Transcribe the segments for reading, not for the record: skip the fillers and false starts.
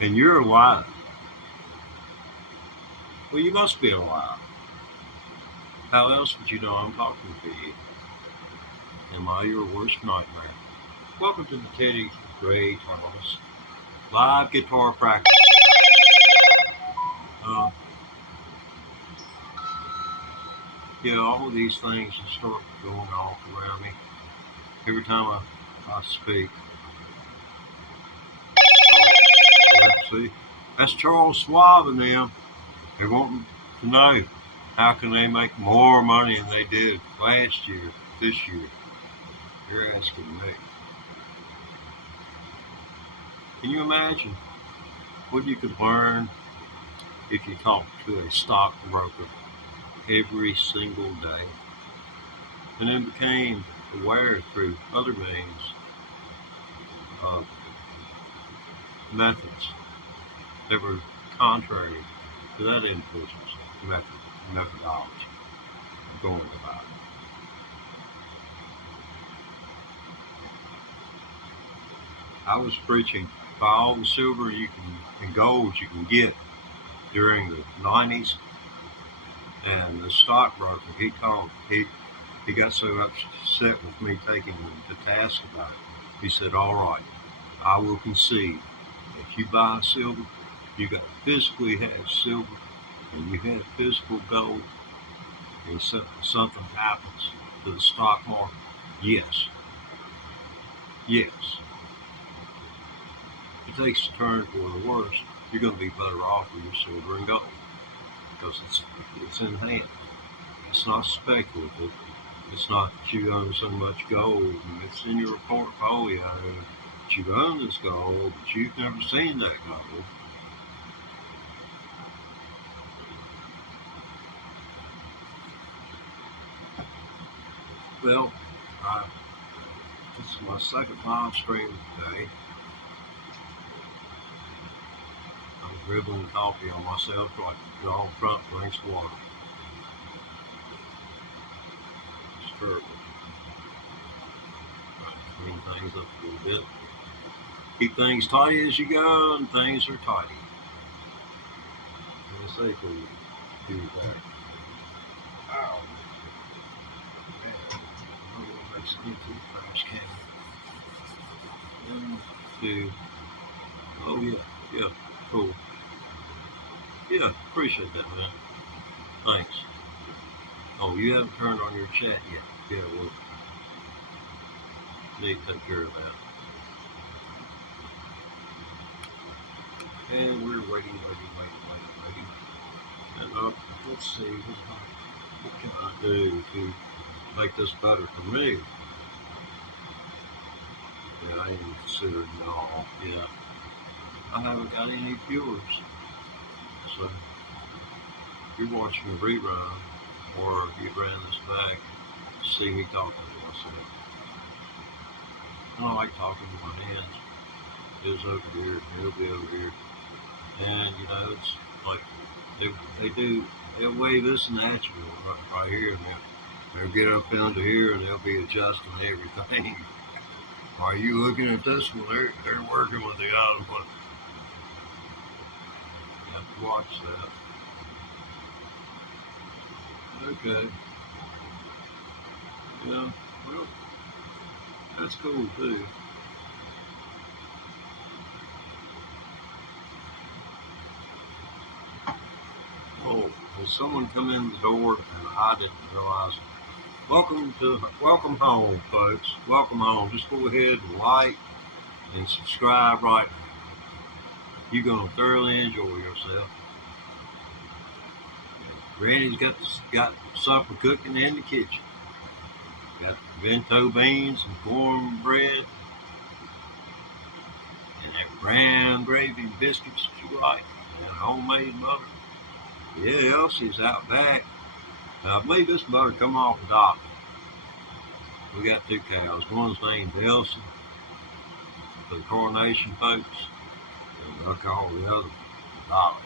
And you're alive. Well, you must be alive. How else would you know I'm talking to you? Am I your worst nightmare? Welcome to the Teddy Ray Thomas live guitar practice. Uh, yeah, all of these things just start going off around me every time I speak. See, that's Charles Schwab and them. They want to know how can they make more money than they did last year, this year. You're asking me. Can you imagine what you could learn if you talked to a stockbroker every single day and then became aware through other means of methods that were contrary to that individual's methodology of going about it? I was preaching buy all the silver and gold you can get during the 90s, and the stockbroker he got so upset with me taking him to task about it. He said, "All right, I will concede. If you buy silver, you got to physically have silver, and you have physical gold, and something happens to the stock market. Yes, yes. If it takes a turn for the worse, you're going to be better off with your silver and gold because it's in hand. It's not speculative. It's not that you own so much gold and it's in your portfolio that you own this gold, but you've never seen that gold." Well, this is my second live stream today. I'm dribbling coffee on myself like Donald Trump drinks water. It's terrible. Trying to clean things up a little bit. Keep things tidy as you go, and things are tidy. I'm going to say for you, do that. Ow. Man, I'm going to make some into the trash can. One, two. Oh, yeah, cool. Yeah, appreciate that, man. Thanks. Oh, you haven't turned on your chat yet. Yeah, well, need to take care of that. And we're waiting. And let's see, what can I do to make this better for me? Yeah, I ain't considered it all. Yeah, I haven't got any viewers. So, if you're watching a rerun, or if you ran this back, see me talking to myself. I don't like talking to my hands. It's over here, it'll be over here. And, it's like, they'll wave this and that right here, and they'll get up into here, and they'll be adjusting everything. Are you looking at this? Well, they're working with the autopilot. You have to watch that. Okay. Yeah, well, that's cool too. Oh, there's someone come in the door and I didn't realize it. Welcome home, folks. Welcome home. Just go ahead and like and subscribe right now. You're gonna thoroughly enjoy yourself. Granny's got supper cooking in the kitchen. Got bento beans and cornbread and that brown gravy and biscuits that you like and homemade butter. Yeah, Elsie's out back. Now, I believe this butter come off the dock. We got two cows. One's named Elsie for the Coronation folks, and I call the other Dolly.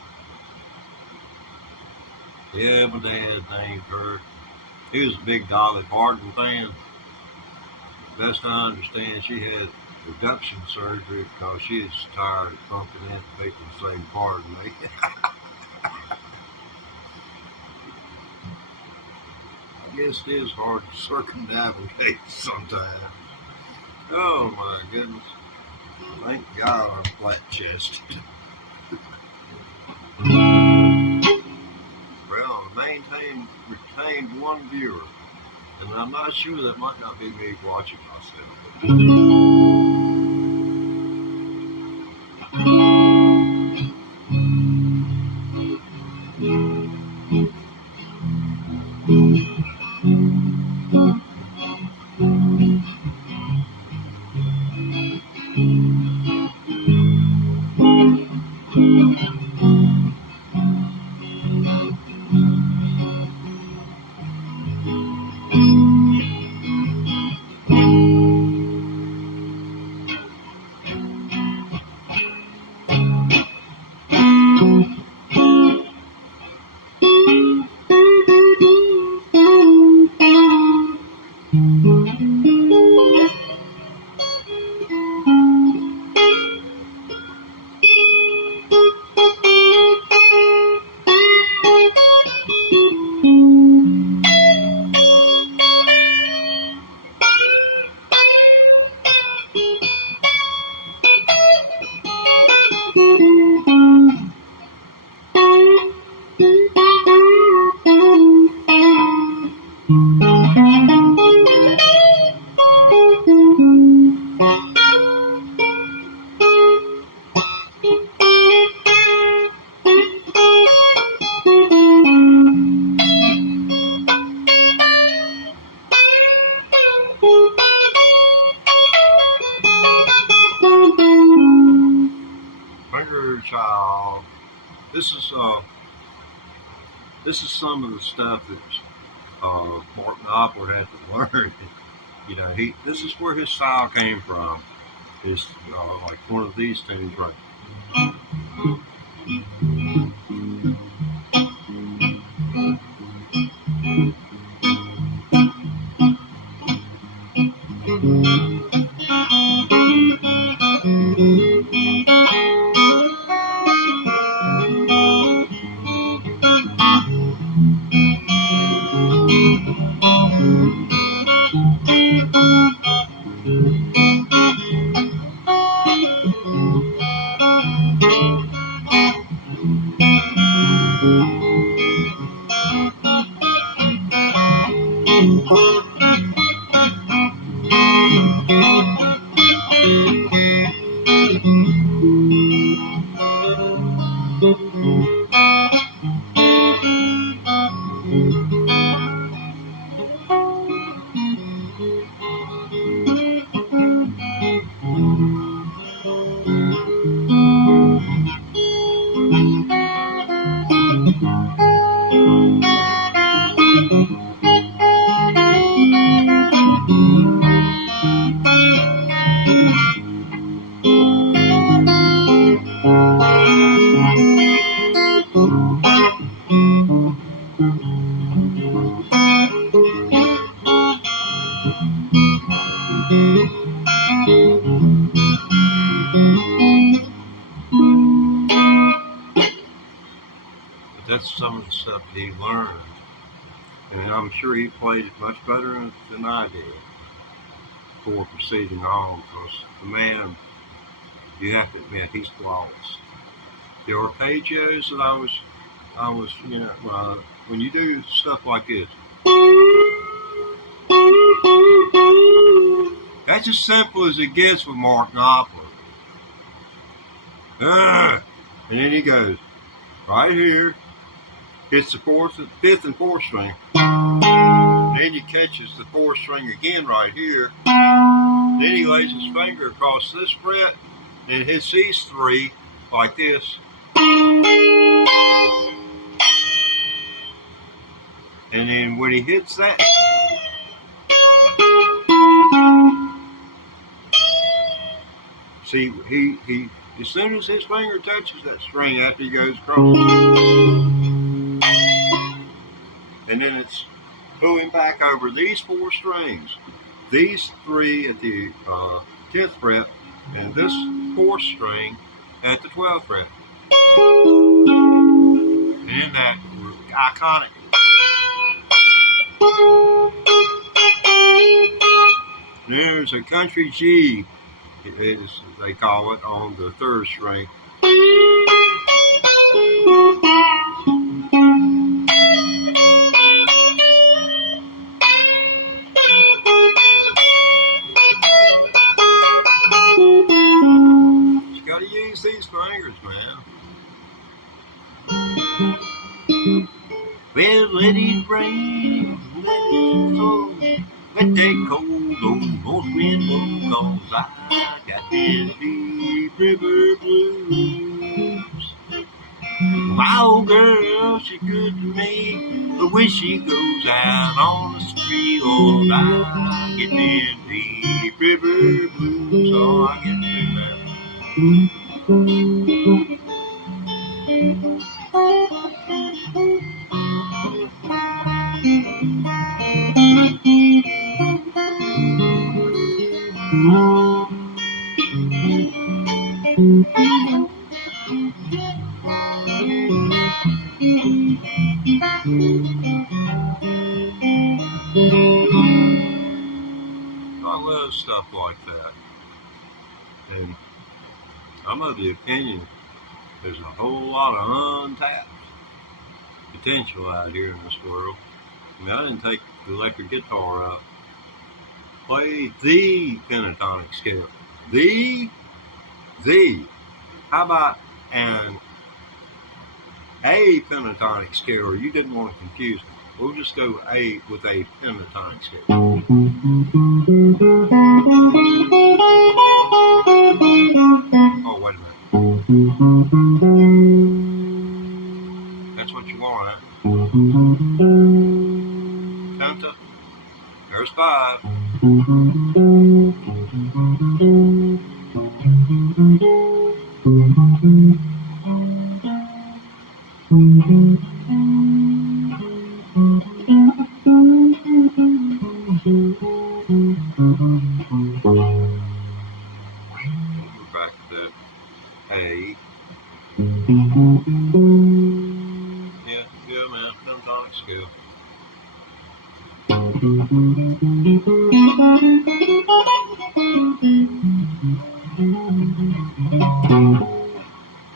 Yeah, my dad named her. He was a big Dolly Parton fan. Best I understand, she had reduction surgery because she is tired of bumping into people saying, pardon me. I guess it is hard to circumnavigate sometimes. Oh my goodness. Thank God I'm flat chested. Well, retained one viewer. And I'm not sure that might not be me watching myself. Finger child. This is some of the stuff that Mark Knopfler had to learn. You know, this is where his style came from. Is like one of these tunes right. That's some of the stuff that he learned. And I'm sure he played it much better than I did before proceeding on, because the man, you have to admit, he's flawless. The arpeggios that I was, you know, when you do stuff like this, that's as simple as it gets with Mark Knopfler. And then he goes right here, hits the fifth and fourth string. Then he catches the fourth string again right here. Then he lays his finger across this fret and hits these three like this. And then when he hits that, see, he as soon as his finger touches that string after he goes across, and then it's pulling back over these four strings, these three at the 10th fret, and this 4th string at the 12th fret. And in that iconic there's a country G, they call it, on the 3rd string. You gotta use these fingers, man. Well, let it rain, let it fall, let that cold old north wind blow, 'cause I got this deep river blues. My old girl, she's good to me, but when she goes out on the street, oh, I get them deep river blues. Oh, I get to that. I love stuff like that. And I'm of the opinion there's a whole lot of untapped potential out here in this world. I mean, I didn't take the electric guitar up. Play the pentatonic scale. The. How about a pentatonic scale? You didn't want to confuse me. We'll just go A with a pentatonic scale. Oh, wait a minute. That's what you want, huh? Penta. There's 5. We're back to that A. Yeah, man, pentatonic scale.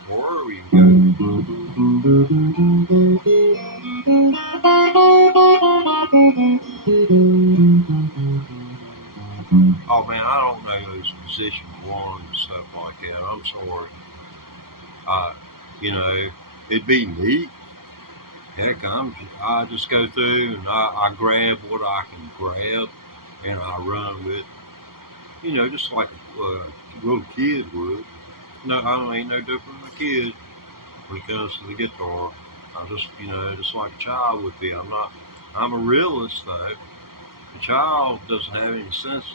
Or we can go. Oh man, I don't know those position 1 and stuff like that. I'm sorry. You know, it'd be neat. Heck, I just go through and I grab what I can grab and I run with. You know, just like a little kid would. No, I ain't no different than a kid when it comes to the guitar. I just, you know, just like a child would be. I'm a realist though. The child doesn't have any sense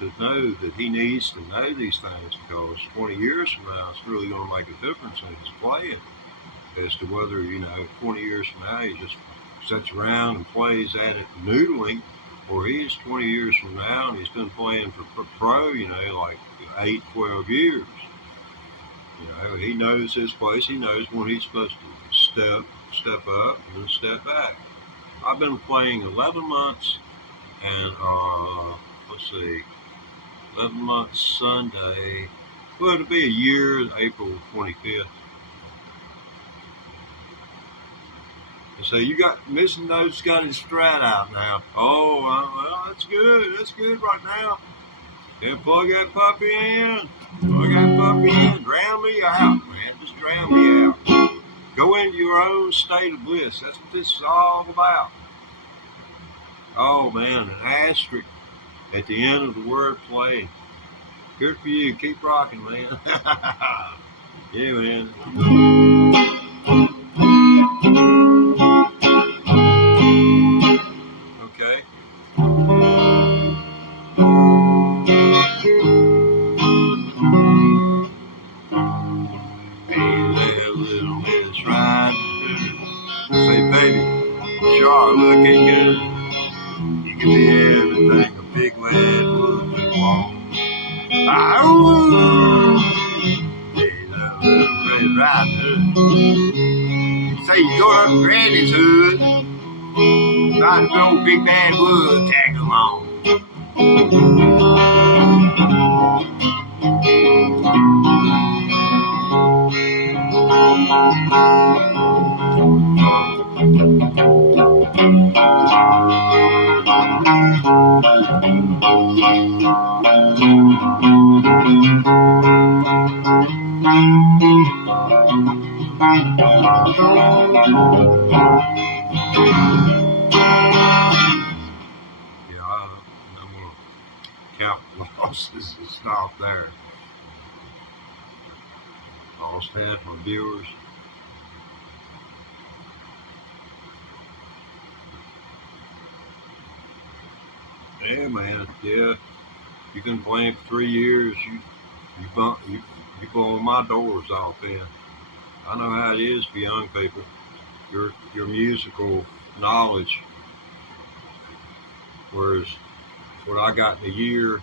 to know that he needs to know these things, because 20 years from now it's really going to make a difference in his playing, as to whether, you know, 20 years from now he just sits around and plays at it noodling, or he's 20 years from now and he's been playing for pro, you know, like 8, 12 years. You know, he knows his place. He knows when he's supposed to step up and step back. I've been playing 11 months and, let's see, 11 months Sunday. Well, it'll be a year, April 25th. And so you got, Missing Notes got his Strat out now. Oh, well, that's good. That's good right now. Yeah, plug that puppy in. Plug that puppy in. Drown me out, man. Just drown me out. Go into your own state of bliss. That's what this is all about. Oh, man, an asterisk at the end of the word play. Good for you. Keep rocking, man. Yeah, man. Okay. Hey there, little Miss Rider. Say, baby, sure looking good. You can be everything a big red would want. is riding hood. Say you go up to Granny's hood, trying to throw Big Bad Wood tag along. I'm going to count losses and stop there. Lost half my viewers. Yeah, man. Yeah, you can play for 3 years. You blow my doors off. In. I know how it is for young people. Your musical knowledge, whereas what I got in a year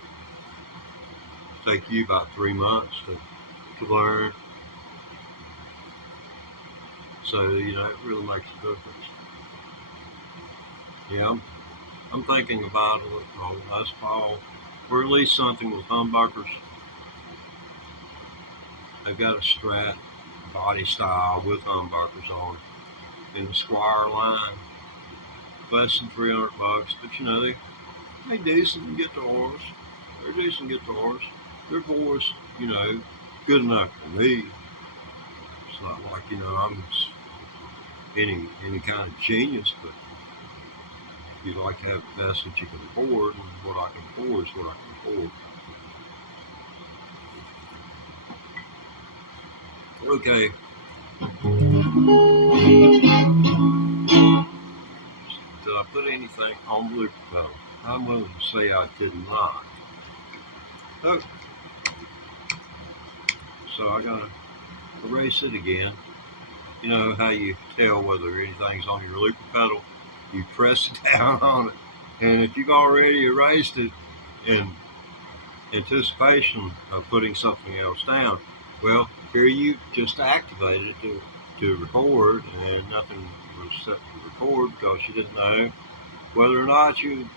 take you about 3 months to learn. So it really makes a difference. Yeah, I'm thinking about it. Les Paul, or at least something with humbuckers. They've got a Strat body style with humbuckers on in the Squire line. Less than $300, but they decent guitars. They're decent guitars. Their voice, good enough for me. It's not like I'm any kind of genius, but you like to have the best that you can afford, and what I can afford is what I can afford. Okay. Did I put anything on Blue Pedal? I'm willing to say I did not. Oh. So I gotta erase it again. You know how you tell whether anything's on your looper pedal? You press it down on it, and if you've already erased it in anticipation of putting something else down, well, here you just activated it to record, and nothing was set to record because you didn't know whether or not you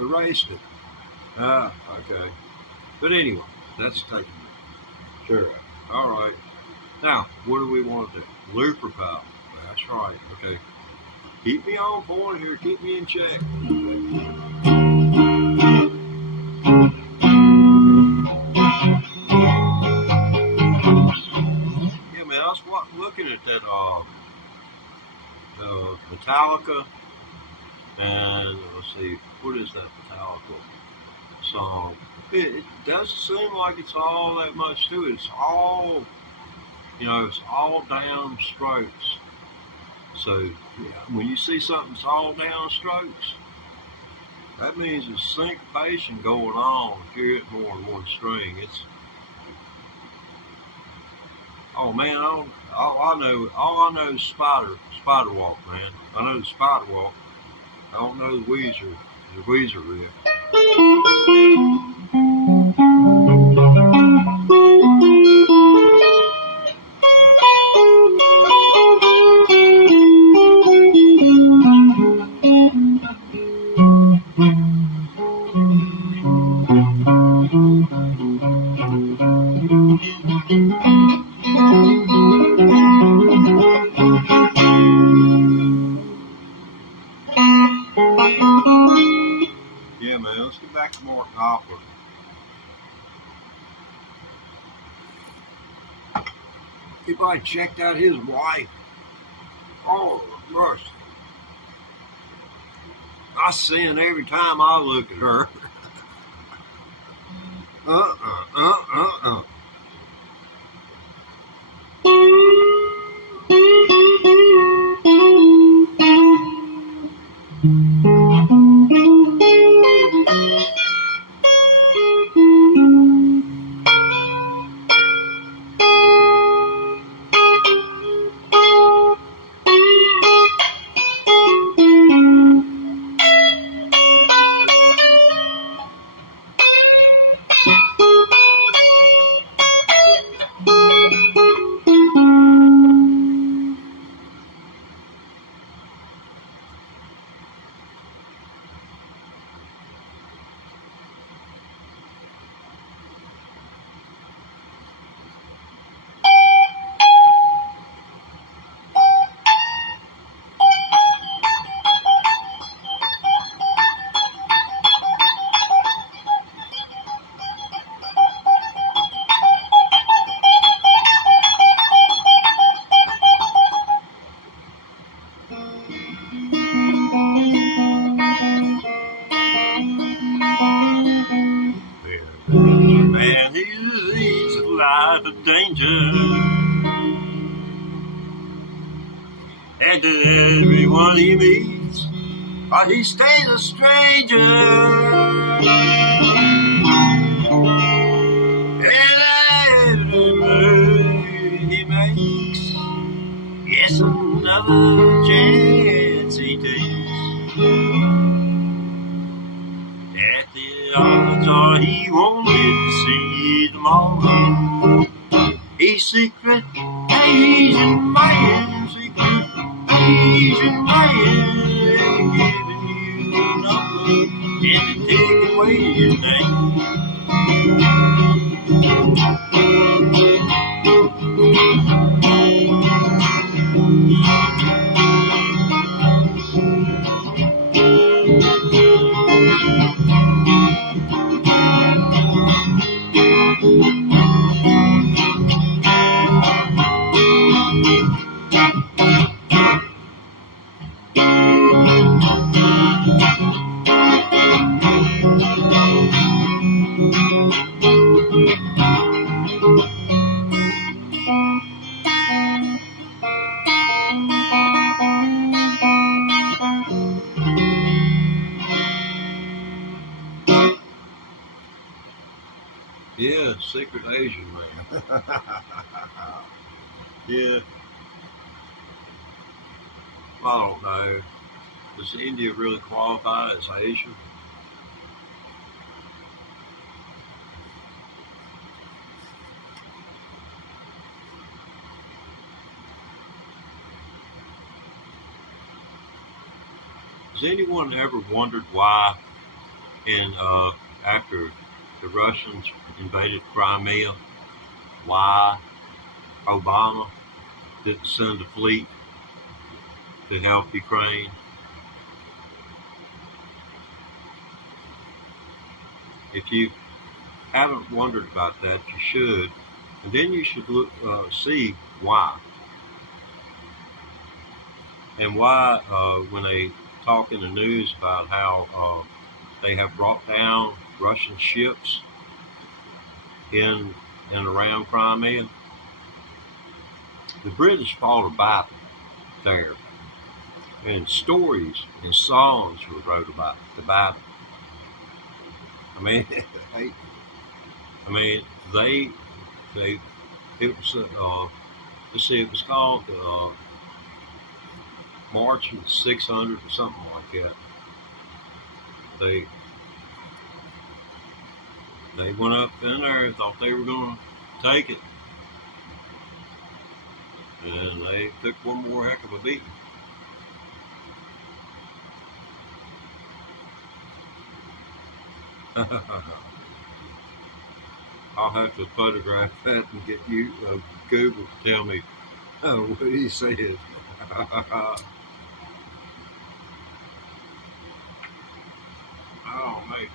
erased it. Okay. But anyway, that's taking it. Sure. All right. Now, what do we want to do? Looper pedal. That's right. Okay. Keep me on point here. Keep me in check. Yeah, man. I was looking at that Metallica, and let's see, what is that Metallica song? It doesn't seem like it's all that much to it. It's all, it's all down strokes. So, yeah, when you see something's all down strokes, that means there's syncopation going on if you're hitting more than one string. Oh man, all I know is Spider Walk, man. I know the Spider Walk. I don't know the Weezer riff. Yeah, man, let's get back to Mark Knopfler. Anybody checked out his wife? Oh, mercy. I sin every time I look at her. to everyone he meets, but he stays a stranger. And every move he makes, yes, another chance he takes. At the altar he won't live to see tomorrow. He's secret Asian man, secret Asian man, giving you a number and taking away your name. Yeah, secret Asian man. Yeah, I don't know. Does India really qualify as Asian? Has anyone ever wondered why, in after the Russians invaded Crimea, why Obama didn't send a fleet to help Ukraine? If you haven't wondered about that, you should, and then you should look, see why, and why when they talk in the news about how they have brought down Russian ships in and around Crimea. The British fought a battle there, and stories and songs were wrote about the battle. I mean, they it was let's see, it was called March of the 600 or something like that. They went up in there, thought they were going to take it, and they took one more heck of a beating. I'll have to photograph that and get you Google to tell me what he said. Oh, mate.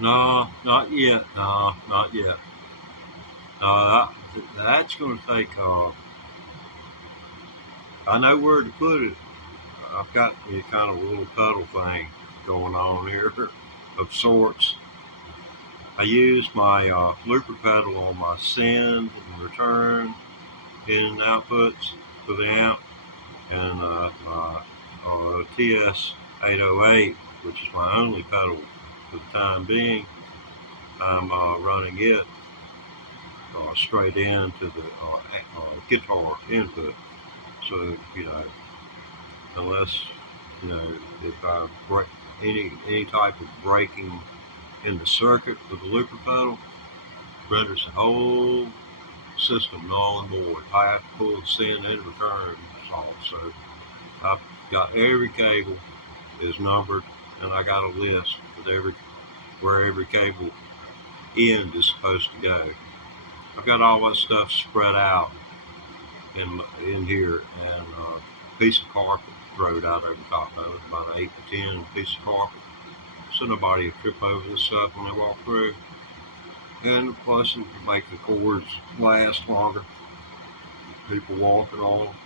No, not yet. No, not yet. That's going to take. I know where to put it. I've got me kind of a little pedal thing going on here of sorts. I use my looper pedal on my send and return in outputs for the amp, and my TS808, which is my only pedal for the time being. I'm running it straight into the guitar input. So, unless, if I break any type of breaking in the circuit with the looper pedal renders the whole system null and void. I have to pull the send and return off. So I've got every cable is numbered, and I got a list with where every cable end is supposed to go. I've got all that stuff spread out in here, and a piece of carpet thrown out over top of it, about 8 to 10 piece of carpet, so nobody will trip over this stuff when they walk through. And plus it will make the cords last longer. People walking on them.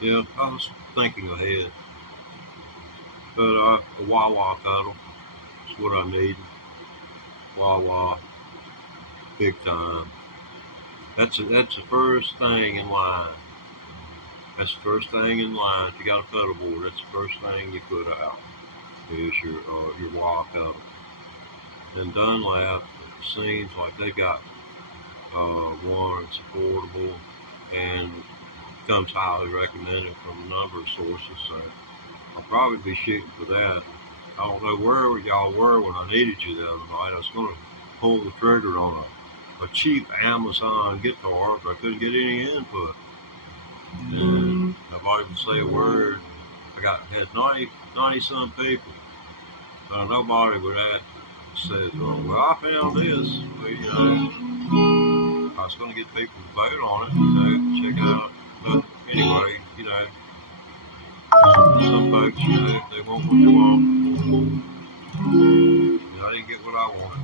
Yeah, I was thinking ahead. But a wah-wah pedal is what I need. Wah-wah, big time. That's the first thing in line. That's the first thing in line. If you got a pedal board, that's the first thing you put out is your wah pedal. And Dunlap, it seems like they got one that's affordable and comes highly recommended from a number of sources. So I'll probably be shooting for that. I don't know where y'all were when I needed you the other night. I was going to pull the trigger on a cheap Amazon guitar, but I couldn't get any input. And nobody would say a word. I had 90 some people, but nobody would say, well, I found this. Well, you know, I was going to get people to vote on it, you know, check out. But anyway, you know, some folks, you know, they want what they want. And I didn't get what I wanted.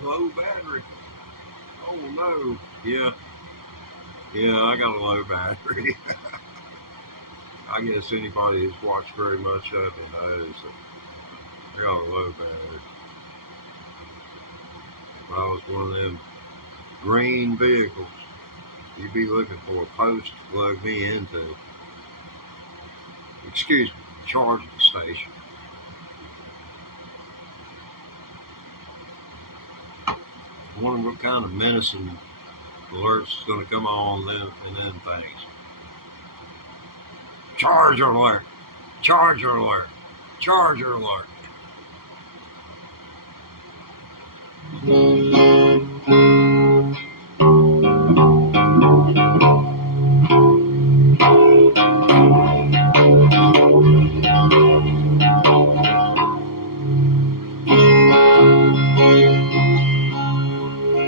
Low battery. Oh no. Yeah, I got a low battery. I guess anybody who's watched very much of it knows that I got a low battery. If I was one of them green vehicles, you'd be looking for a post to plug me into. Excuse me, charging station. I wonder what kind of menacing alerts is going to come on and then things. Charger alert! Charger alert! Charger alert!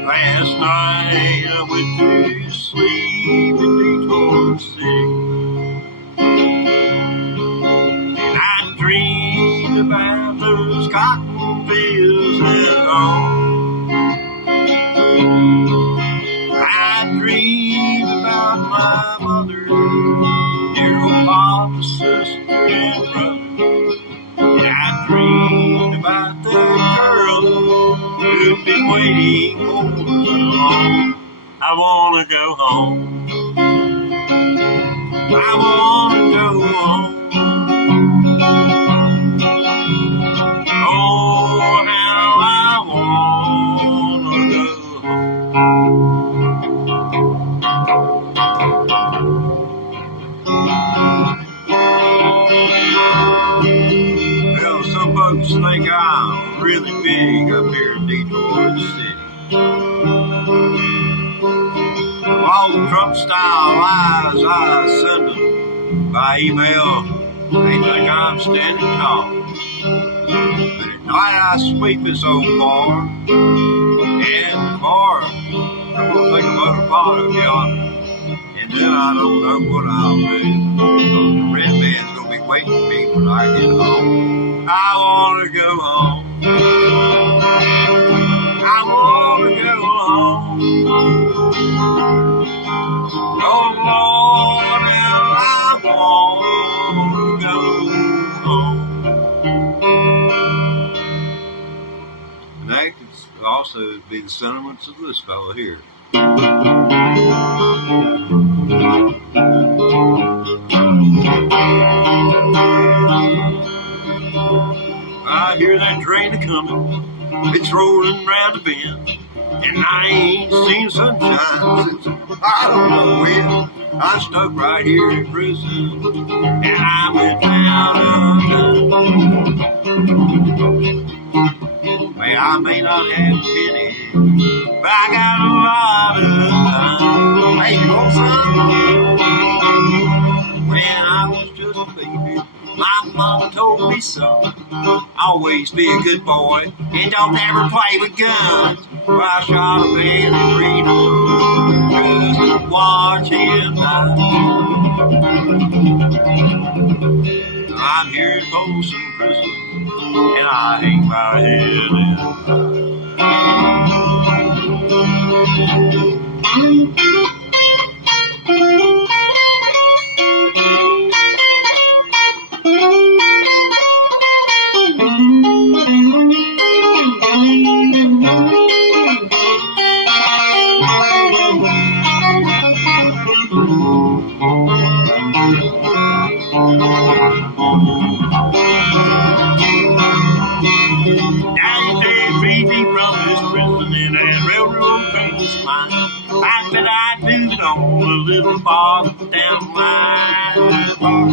Last night I went to sleep in Detroit City, and I dreamed about those cotton fields and all. I dreamed about my mother, dear old papa, sister, and brother, and I dreamed about that girl who'd been waiting for so long. I wanna go home. I wanna go home. Oh, how I wanna go home. Well, some folks think I'm really big up here in Detroit City. All the Trump-style lies I send them by email, they think I'm standing tall. But at night I sweep this old bar, and tomorrow I'm going to take a load pot of yonder, and then I don't know what I'll do. Because the red man's going to be waiting for me when I get home. I want to go home. also be the sentiments of this fellow here. I hear that train a-comin', it's rolling round the bend, and I ain't seen sunshine since I don't know when. I stuck right here in prison, and I'm without a well, I may not have a penny, but I got a lot of time. Hey, you want some? When I was just a baby, my mama told me so. Always be a good boy and don't ever play with guns. Well, I shot a man in Reno just to watch him die. I'm here in Folsom Prison and I hang my head and on a little bar down my bar.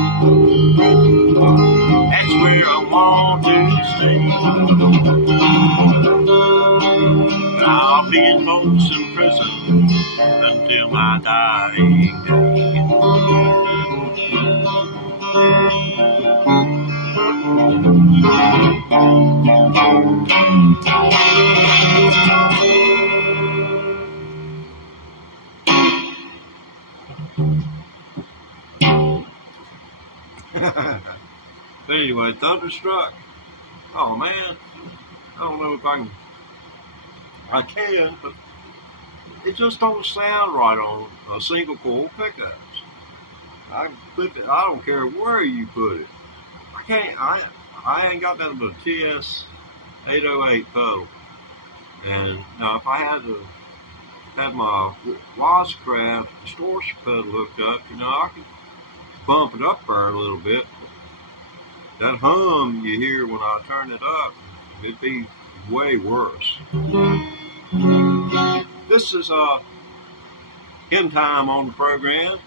That's where I want to stay. But I'll be in Folsom Prison until my dying day. Anyway, Thunderstruck. Oh man, I don't know if I can, but it just don't sound right on a single coil pickups. I flip it. I don't care where you put it. I can't. I ain't got that but a TS 808 pedal. And now if I had to have my Wozcraft distortion pedal hooked up, I could bump it up there a little bit. That hum you hear when I turn it up, it'd be way worse. This is Hymn Time on the program.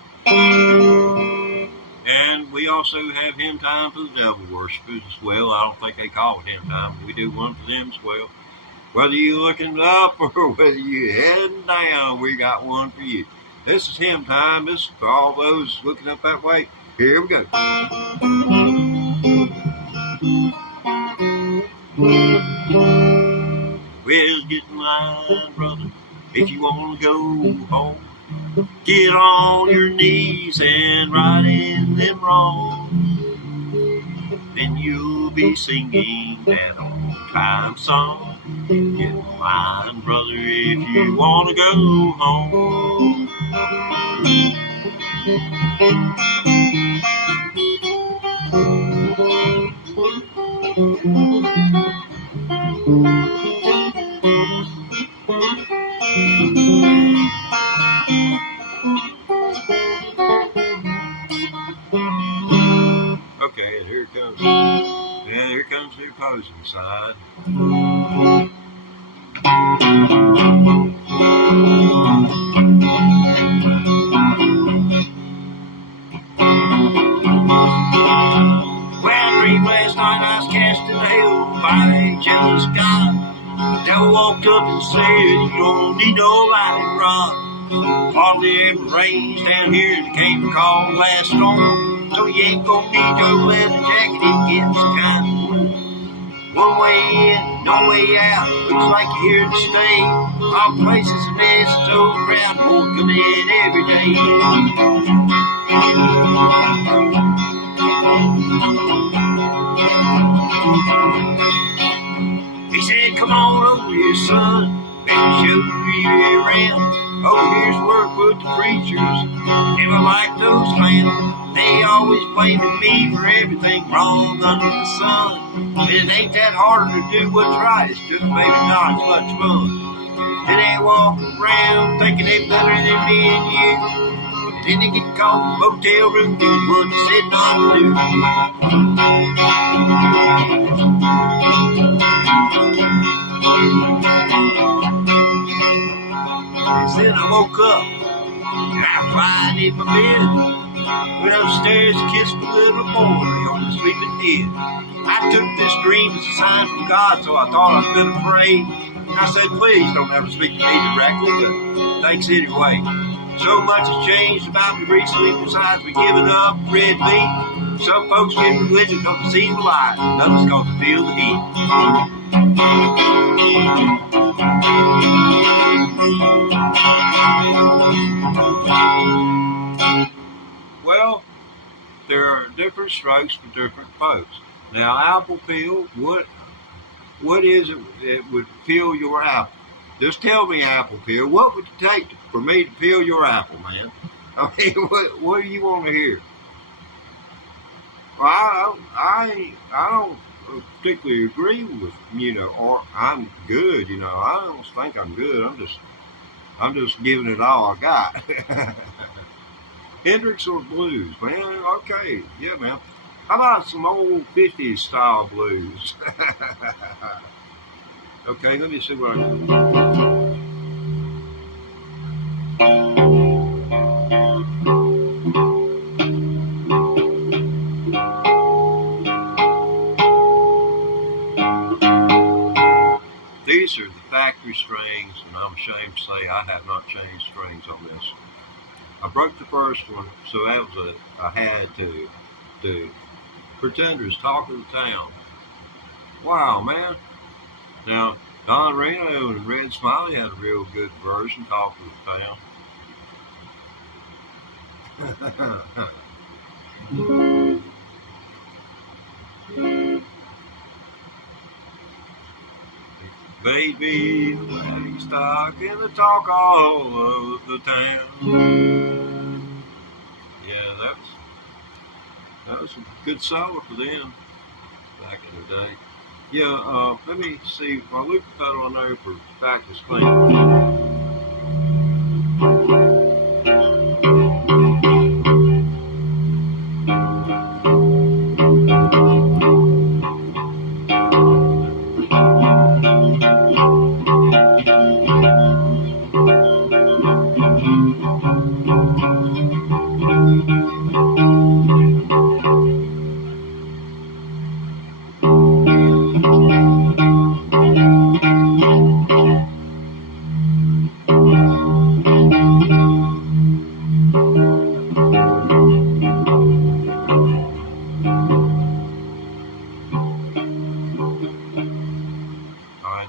And we also have Hymn Time for the Devil Worshippers as well. I don't think they call it Hymn Time, but we do one for them as well. Whether you're looking up or whether you're heading down, we got one for you. This is Hymn Time. This is for all those looking up that way. Here we go. Well, get in line, brother, if you want to go home. Get on your knees and write in them wrong. Then you'll be singing that old time song. Get in line, brother, if you want to go home. Okay, and here it comes. Yeah, here comes the opposing side. Well, I dreamed last night I was cast in hell by a jealous God. Devil walked up and said, you don't need no lightning rod. Hardly ever rains down here that can't recall last storm. So you ain't gonna need your leather jacket, it gets kind of warm. One way in, no way out, looks like you're here to stay. All places and messes all around, more come in every day. He said, come on over here, son, let me show you around. Oh, here's where it put the preachers. Never like those fans. They always blaming me for everything wrong under the sun. And it ain't that harder to do what's right. It's just maybe not as much fun. Then they walk around thinking they better than me and you. And then they get caught in the motel room doing what they said not to do. And then I woke up and I cried in my bed. Went upstairs and kissed the little boy on the sleeping bed. I took this dream as a sign from God, so I thought I'd better pray. And I said, please don't ever speak to me directly, but thanks anyway. So much has changed about me recently, besides me giving up red meat. Some folks get religion because they see the light, and others because they feel the heat. Well, there are different strokes for different folks. Now, apple peel, what is it that would peel your apple? Just tell me, apple peel, what would it take for me to peel your apple, man? I mean, what do you want to hear? Well, I don't particularly agree with, or I'm good, I don't think I'm good. I'm just giving it all I got. Hendrix or blues, man? Okay, yeah, man. How about some old 50s style blues? Okay, let me see what I can do. These are the factory strings, and I'm ashamed to say I have not changed strings on this. I broke the first one, so that was I had to do. Pretenders, Talk of the Town. Wow, man. Now, Don Reno and Red Smiley had a real good version, Talk of the Town. Baby, the stock and the talk all of the town. Yeah, that was a good solo for them back in the day. Yeah, let me see. I'll loop the pedal on there for practice clean.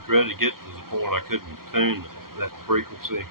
Ready to get to the point I couldn't tune that frequency.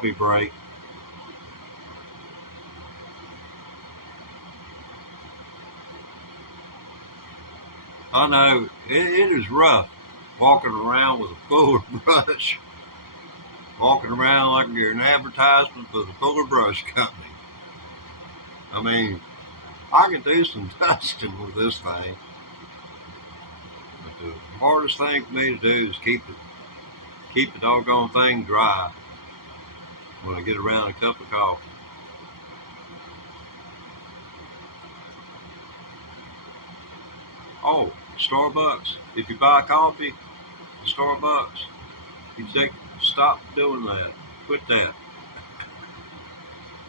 coffee break. I know it is rough walking around with a fuller brush, walking around like you're an advertisement for the Fuller Brush Company. I mean, I can do some dusting with this thing, but the hardest thing for me to do is keep the doggone thing dry when I get around a cup of coffee. Oh, Starbucks. If you buy coffee at Starbucks, stop doing that. Quit that.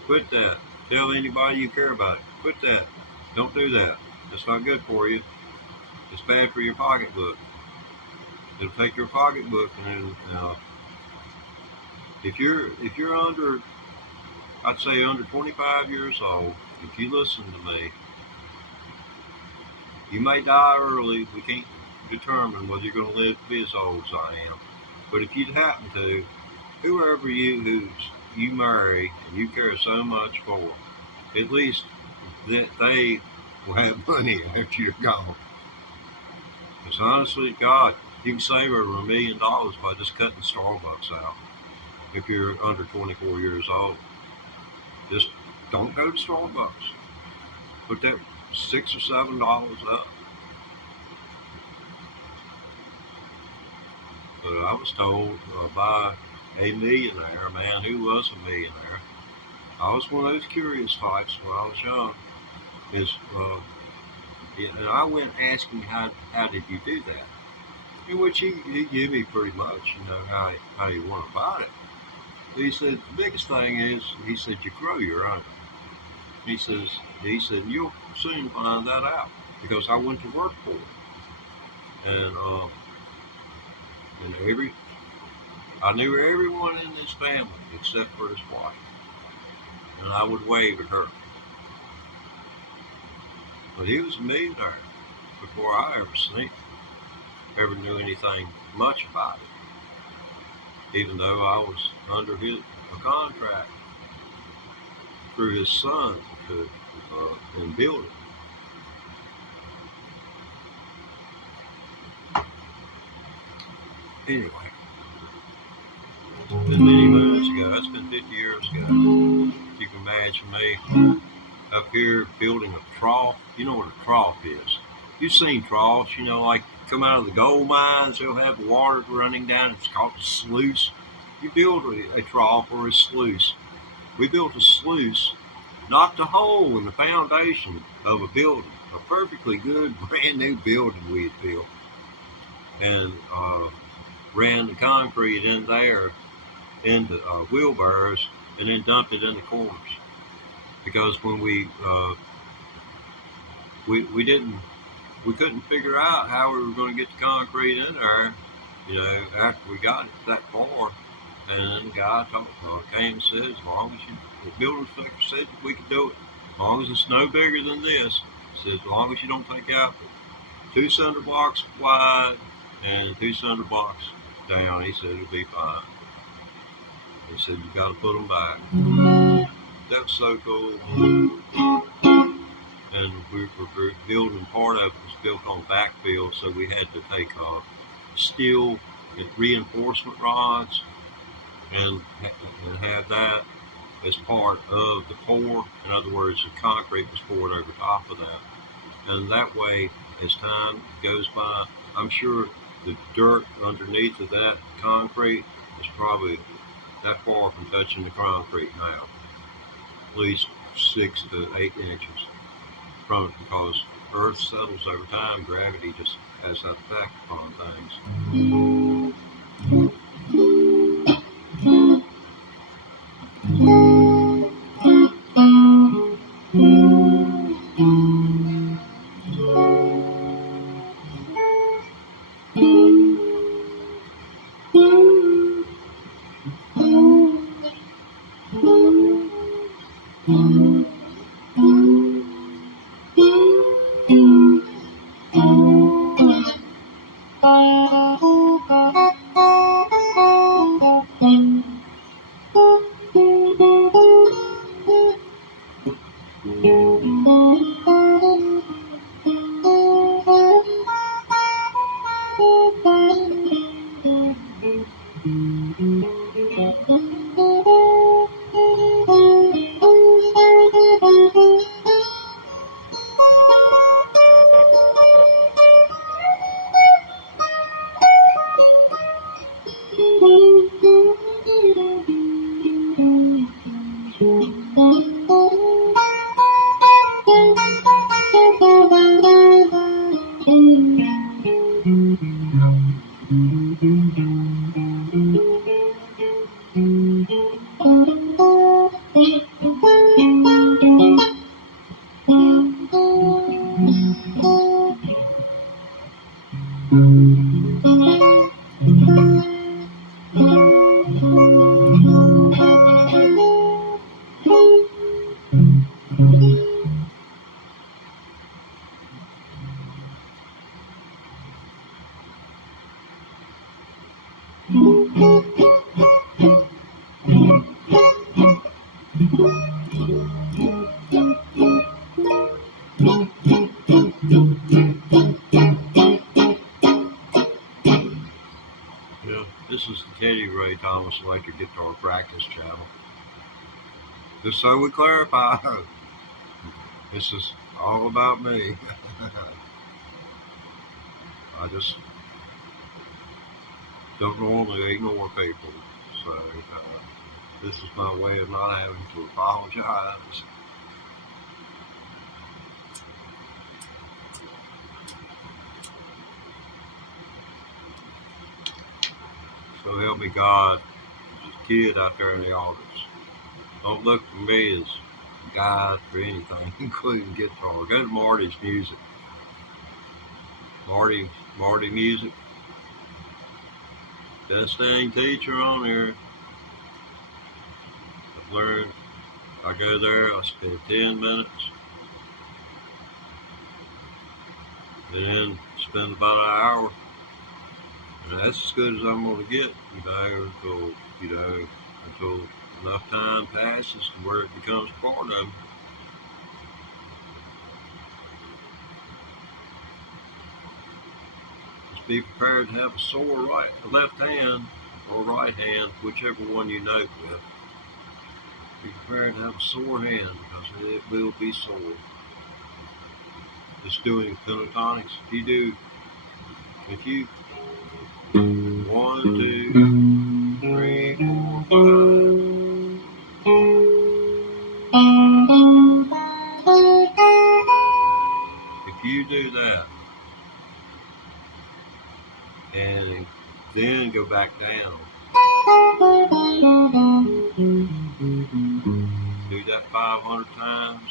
Quit that. Tell anybody you care about it. Quit that. Don't do that. It's not good for you. It's bad for your pocketbook. It'll take your pocketbook, and if you're under, I'd say under 25 years old, if you listen to me, you may die early. We can't determine whether you're going to live to be as old as I am. But if you happen to, whoever you marry and you care so much for, at least that they will have money after you're gone. Because honestly, God, you can save over $1 million by just cutting Starbucks out. If you're under 24 years old, just don't go to Starbucks. Put that $6 or $7 up. But I was told by a millionaire, a man who was a millionaire. I was one of those curious types when I was young. And I went asking how did you do that? In which he gave me pretty much, how you went about it. He said the biggest thing is, he said, you grow your own. He said you'll soon find that out, because I went to work for it, and I knew everyone in this family except for his wife, and I would wave at her. But he was a millionaire before I ever knew anything much about it, even though I was under a contract through his son in building. Anyway, it's been many moons ago. That's been 50 years ago. You can imagine me up here building a trough. You know what a trough is. You've seen troughs, like come out of the gold mines, they'll have the water running down. It's called a sluice. You build a trough or a sluice. We built a sluice, knocked a hole in the foundation of a building, a perfectly good, brand new building we had built, and ran the concrete in there into wheelbarrows, and then dumped it in the corners. Because when we couldn't figure out how we were going to get the concrete in there, after we got it that far. And then the guy came and said, the building inspector said we could do it, as long as it's no bigger than this. He said, as long as you don't take out 2 cinder blocks wide and 2 cinder blocks down, he said it'll be fine. He said, you got to put them back. That was so cool. And we were building, part of it was built on backfill, so we had to take steel and reinforcement rods and have that as part of the pour. In other words, the concrete was poured over top of that. And that way, as time goes by, I'm sure the dirt underneath of that concrete is probably that far from touching the concrete now. At least 6 to 8 inches from it, because earth settles over time. Gravity just has that effect upon things. Yeah, this is the Teddy Ray Thomas Electric Guitar Practice Channel. Just so we clarify, this is all about me. I just don't normally ignore people, so this is my way of not having to apologize. So help me God, kid out there in the audience. Don't look for me as a guide for anything, including guitar. Go to Marty's Music. Marty Music. Best dang teacher on there. I've learned. I go there, I spend 10 minutes, and then spend about an hour. And that's as good as I'm going to get, until enough time passes to where it becomes part of me. Just be prepared to have a sore left hand or right hand, whichever one you note with. Be prepared to have a sore hand because it will be sore. Just doing pentatonics. If you 1, 2, 3, 4, 5. If you do that, and then go back down, do that 500 times.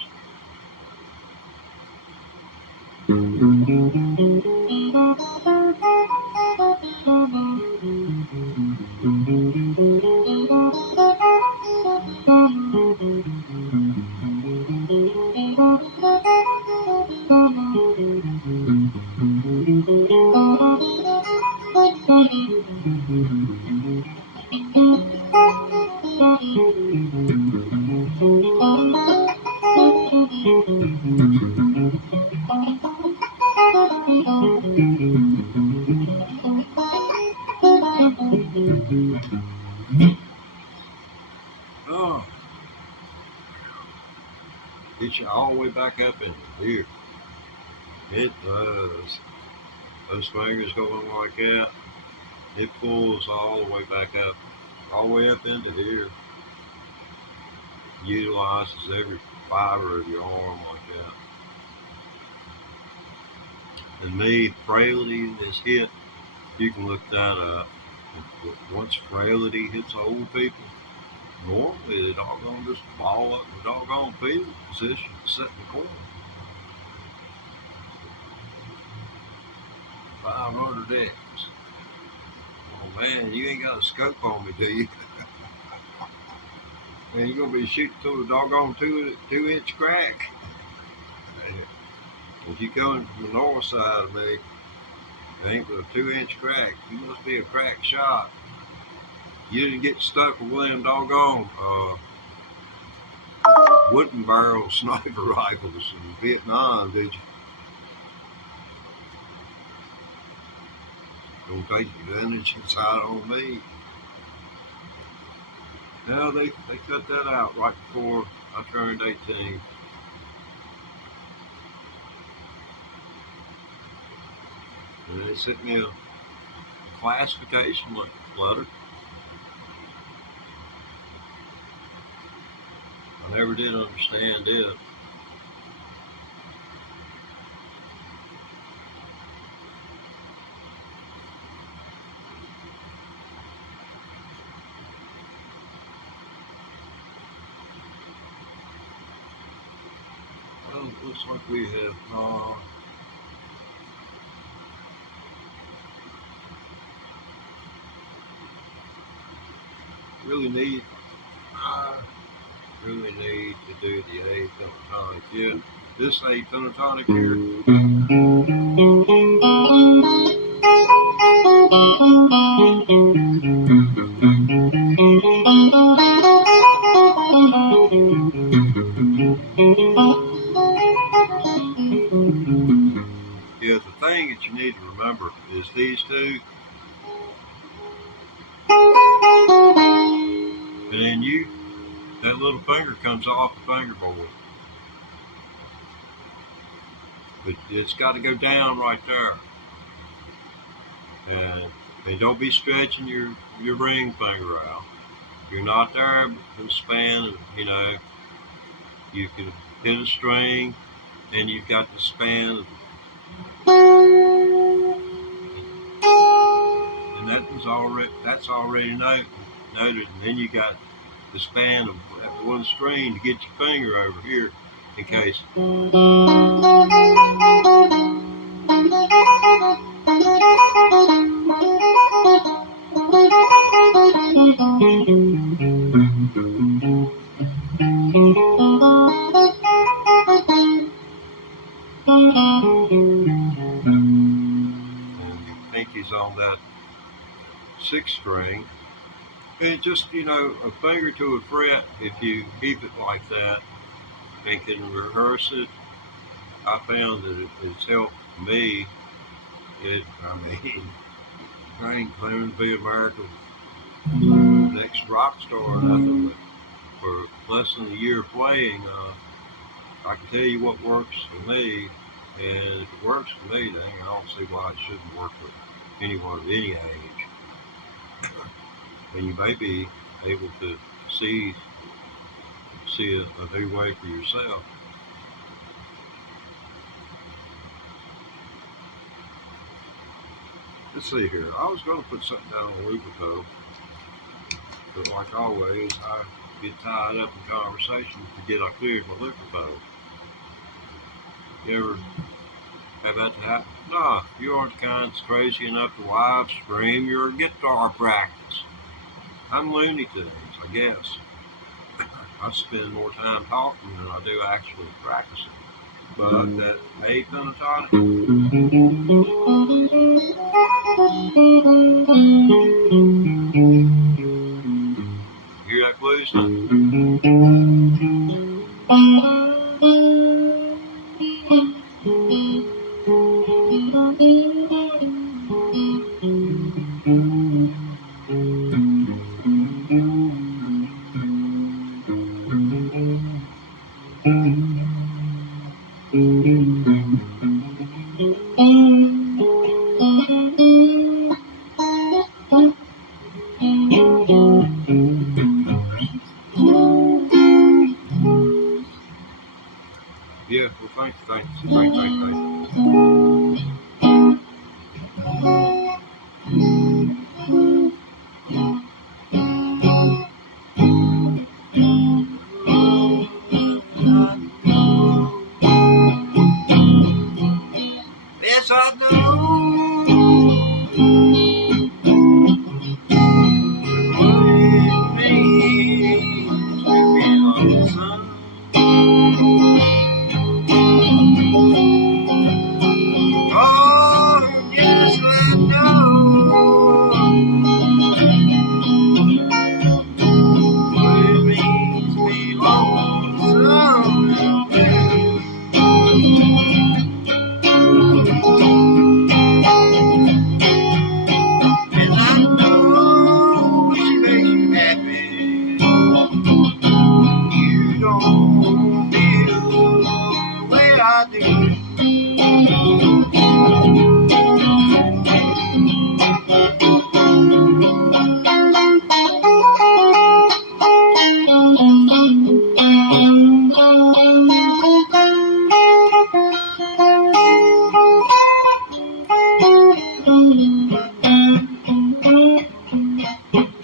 Oh, get you all the way back up in here. It does. Those fingers going like that, it pulls all the way back up, all the way up into here. Utilizes every fiber of your arm like that. And me, frailty is hit. You can look that up. Once frailty hits old people, normally the doggone just fall up in the doggone fetal position, sit in the corner. 500 X. Oh man, you ain't got a scope on me, do you? Man, you're gonna be shooting through the doggone 2-inch crack. If you coming from the north side of me, it ain't with a 2-inch crack. You must be a crack shot. You didn't get stuck with one of them doggone wooden barrel sniper rifles in Vietnam, did you? Don't take advantage inside on me. Now they cut that out right before I turned 18. And they sent me a classification letter. I never did understand it. Well, it looks like we have really need to do the A pentatonic. Yeah, this A pentatonic here. Yeah, the thing that you need to remember is these two. And then that little finger comes off the fingerboard. But it's got to go down right there. And don't be stretching your ring finger out. You're not there for the span, you can hit a string and you've got the span. And that's already noted. And then you got the span of that one string to get your finger over here in case. And the pinky's on that 6th string. And just, a finger to a fret, if you keep it like that and can rehearse it, I found that it's helped me. I ain't claiming to be America's next rock star or nothing, but for less than a year playing, I can tell you what works for me, and if it works for me, dang, I don't see why it shouldn't work with anyone of any age. And you may be able to see a new way for yourself. Let's see here. I was going to put something down on Luperto, but like always, I get tied up in conversation to get I cleared my Luperto. You ever have that to happen? Nah, you aren't the kind that's crazy enough to live stream your guitar practice. I'm Looney Tunes, I guess. I spend more time talking than I do actually practicing. But that A pentatonic. Hear that blues now?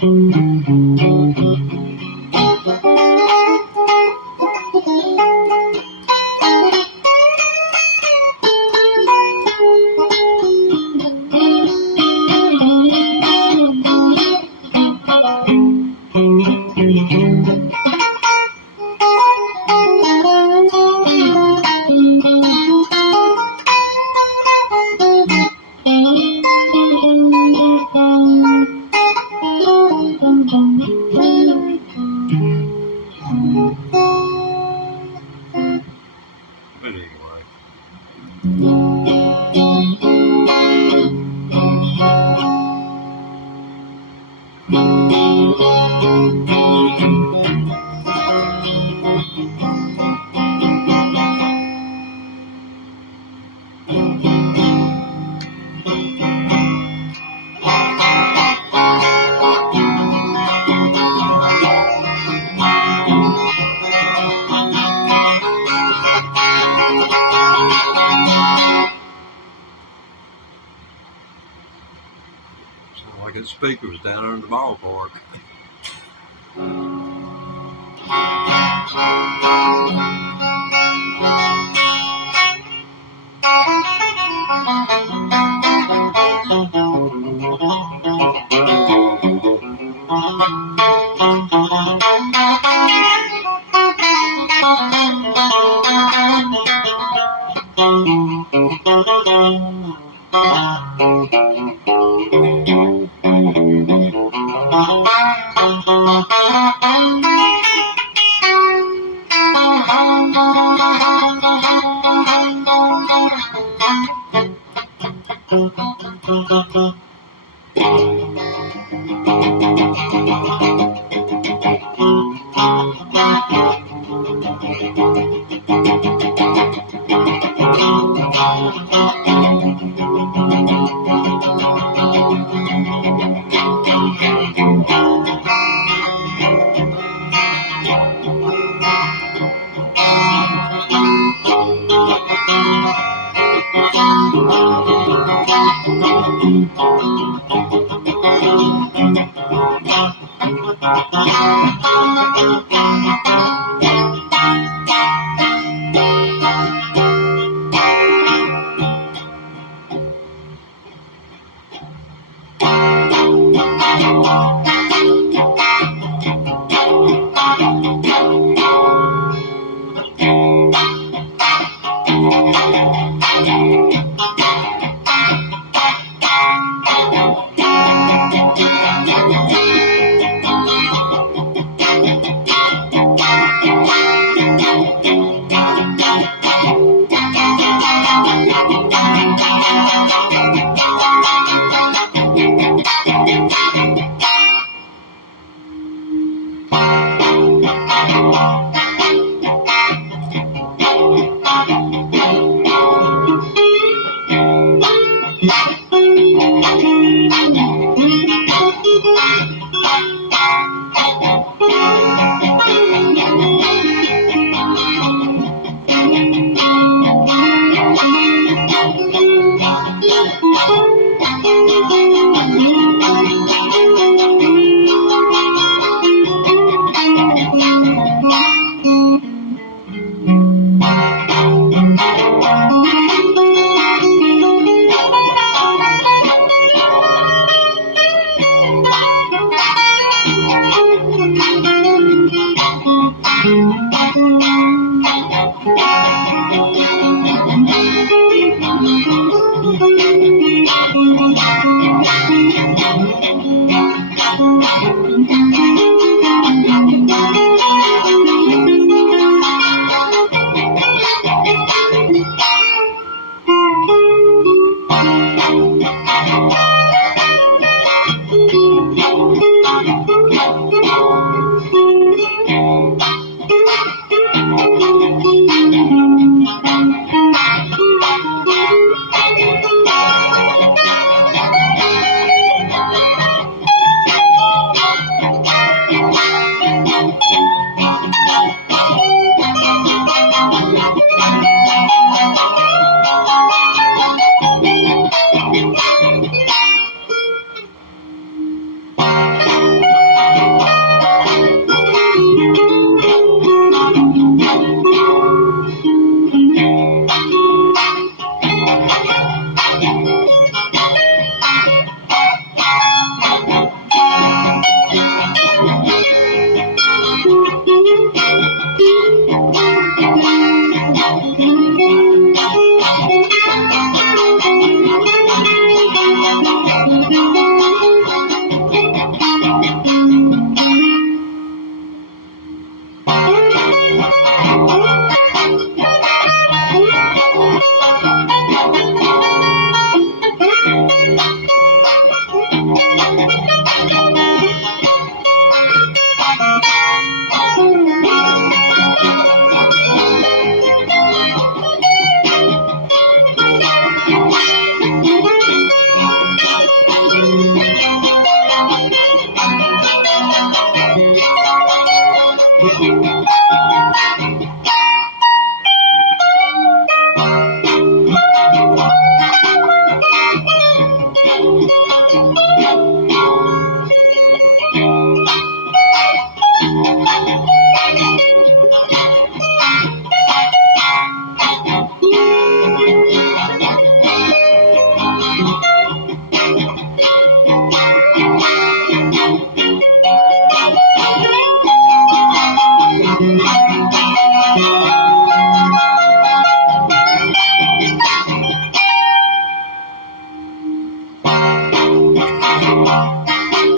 But anyway. Sound like that speaker was down in the ballpark.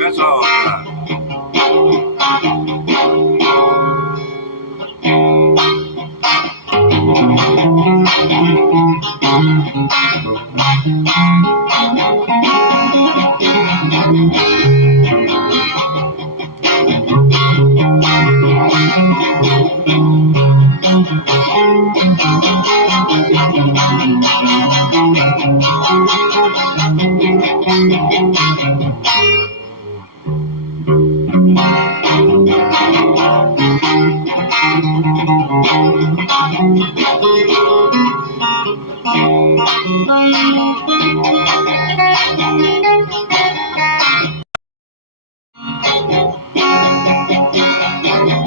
That's all I got.